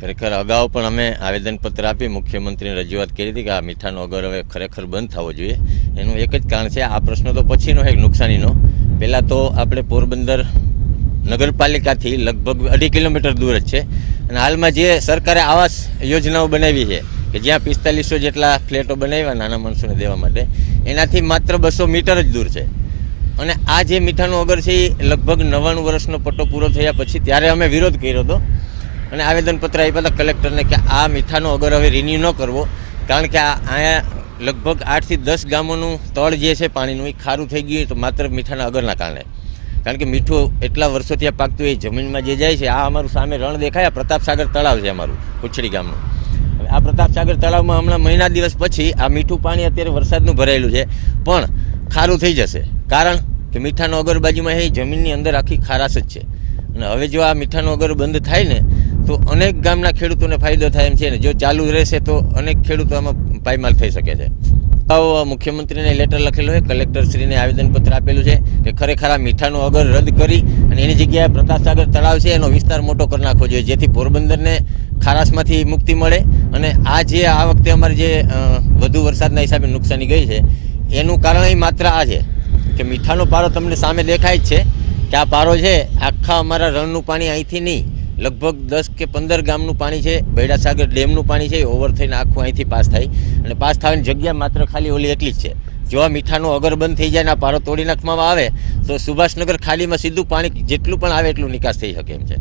ખરેખર અગાઉ પણ અમે આવેદનપત્ર આપી મુખ્યમંત્રીને રજૂઆત કરી હતી કે આ મીઠાનો અગર હવે ખરેખર બંધ થવો જોઈએ. એનું એક જ કારણ છે, આ પ્રશ્ન તો પછીનો છે નુકસાનીનો. પહેલાં તો આપણે પોરબંદર નગરપાલિકાથી લગભગ 2.5 કિલોમીટર દૂર જ છે અને હાલમાં જે સરકારે આવાસ યોજનાઓ બનાવી છે કે જ્યાં 4500 જેટલા ફ્લેટો બનાવ્યા નાના માણસોને દેવા માટે, એનાથી માત્ર 200 મીટર જ દૂર છે. અને આ જે મીઠાનો અગર છે એ લગભગ 99 વર્ષનો પટ્ટો પૂરો થયા પછી ત્યારે અમે વિરોધ કર્યો હતો અને આવેદનપત્ર આપ્યા હતા કલેક્ટરને કે આ મીઠાનો અગર હવે રિન્યુ ન કરવો, કારણ કે અહીંયા લગભગ 8 થી 10 ગામોનું તળ જે છે પાણીનું એ ખારું થઈ ગયું તો માત્ર મીઠાના અગરના કારણે. કારણ કે મીઠું એટલા વર્ષોથી પાકતું એ જમીનમાં જે જાય છે, આ અમારું સામે રણ દેખાય, પ્રતાપસાગર તળાવ છે અમારું કુછડી ગામનું. આ પ્રતાપસાગર તળાવમાં હમણાં મહિના દિવસ પછી આ મીઠું પાણી અત્યારે વરસાદનું ભરાયેલું છે પણ ખારું થઈ જશે, કારણ કે મીઠાનો અગર બાજુમાં એ જમીનની અંદર આખી ખારાશ જ છે. અને હવે જો આ મીઠાનો અગર બંધ થાય ને તો અનેક ગામના ખેડૂતોને ફાયદો થાય એમ છે ને જો ચાલુ રહેશે તો અનેક ખેડૂતો આમાં પાયમાલ થઈ શકે છે. મુખ્યમંત્રીને લેટર લખેલો છે, કલેક્ટરશ્રીને આવેદનપત્ર આપેલું છે કે ખરેખર આ મીઠાનો અગર રદ કરી અને એની જગ્યાએ પ્રતાપસાગર તળાવ છે એનો વિસ્તાર મોટો કરી નાખવો જોઈએ, જેથી પોરબંદરને ખારાશમાંથી મુક્તિ મળે. અને આ વખતે અમારે જે વધુ વરસાદના હિસાબે નુકસાની ગઈ છે એનું કારણ માત્ર આ છે કે મીઠાનો પારો તમને સામે દેખાય જ છે કે આ પારો છે આખા અમારા રણનું પાણી અહીંથી નહીં, લગભગ 10 કે 15 ગામનું પાણી છે, બૈડાસાગર ડેમનું પાણી છે, ઓવર થઈને આખું અહીંથી પાસ થાય અને પાસ થવાની જગ્યા માત્ર ખાલી ઓલી એટલી જ છે. જો આ મીઠાનો અગર બંધ થઈ જાય ને આ પારો તોડી નાખવામાં આવે તો સુભાષનગર ખાલીમાં સીધું પાણી જેટલું પણ આવે એટલું નિકાસ થઈ શકે એમ છે.